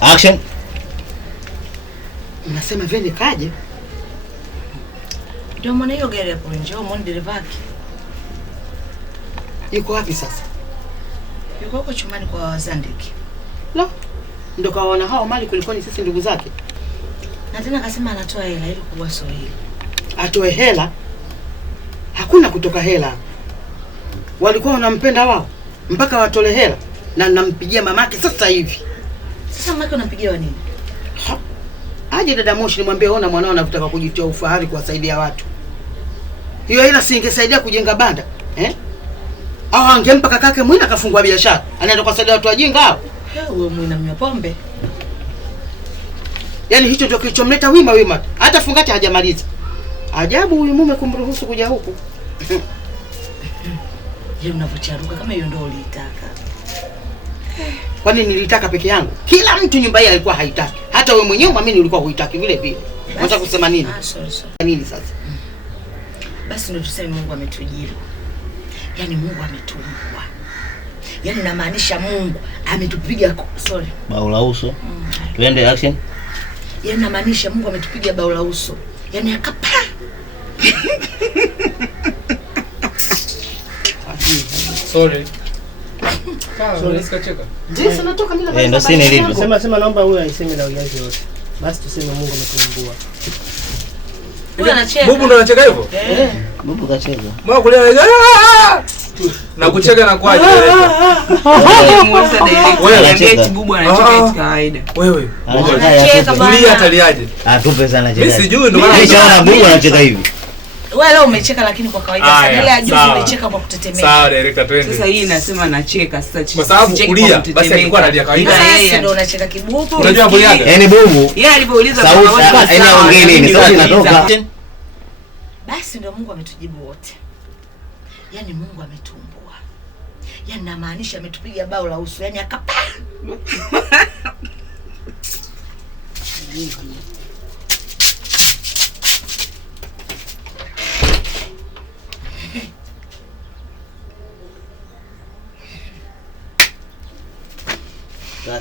Action. Unasema vile kaje? Ndio maana hiyo gari hapo nje, muone dereva wake. Yuko wapi sasa? Yuko huko chumbani kwa Zandiki. La. Ndio kaona hao mali kulikoni sisi ndugu zake. Na tena akasema anatoa hela ili kuwa Swahili. Atoe hela? Hakuna kutoka hela. Walikuwa wanampenda wao mpaka watole hela na nampigia mamake sasa hivi. Sasa mamake unampigia wa nini? Aje dada Moshi nimwambie ona mwanao anataka kujitia ufahari kuwasaidia watu. Hiyo hela si ingesaidia kujenga banda, eh? Au angempa kakake Mwina kafungua biashara. Anaenda kuwasaidia watu wajinga hao. Wewe Mwina mnywa pombe. Yaani hicho ndio kilichomleta wima. Hata fungati hajamaliza. Ajabu huyu mume kumruhusu kuja huku. Je, unavocharuka kama hiyo ndio ulitaka? Kwani nilitaka peke yangu? Kila mtu nyumba hii alikuwa haitaki. Hata wewe mwenyewe mimi ulikuwa huitaki vile vile. Unataka kusema nini? Sorry. Nini sasa? Basi ndio tuseme Mungu ametujibu. Yaani Mungu ametumbua. Yaani namaanisha Mungu ametupiga bao la uso. Twende action. Yaani namaanisha Mungu ametupiga bao la uso. Yaani akapa. Sorry. Sorry, sikacheka. Jinsi natoka mimi na ndio sina ilivyo. Sema naomba huyu aiseme na ujaji wote. Basi tuseme Mungu ametumbua. Huyu anacheka. Bubu ndo anacheka hivyo? Bubu kacheka. Mbona kulia na kucheka na kwaje? Wewe eti Bubu anacheka kawaida. Wewe. Anacheka bana. Kulia ataliaje? Tupe sana cheka. Mimi sijui ndo maana nishaona Bubu anacheka hivi. Wewe leo umecheka lakini kwa kawaida sana. Ile ajuzi umecheka kwa kutetemeka. Sawa, director twende. Sasa hii inasema anacheka sasa chini. Kwa sababu kulia basi alikuwa analia kawaida. Sasa ndio unacheka kibubu. Unajua hapo yake? Yaani Bubu. Yeye alipouliza kwa sababu ongea nini? Sasa inatoka. Basi ndio Mungu ametujibu wote. Yaani Mungu ametumbua. Yaani namaanisha ametupiga bao la uso. Yaani akapa.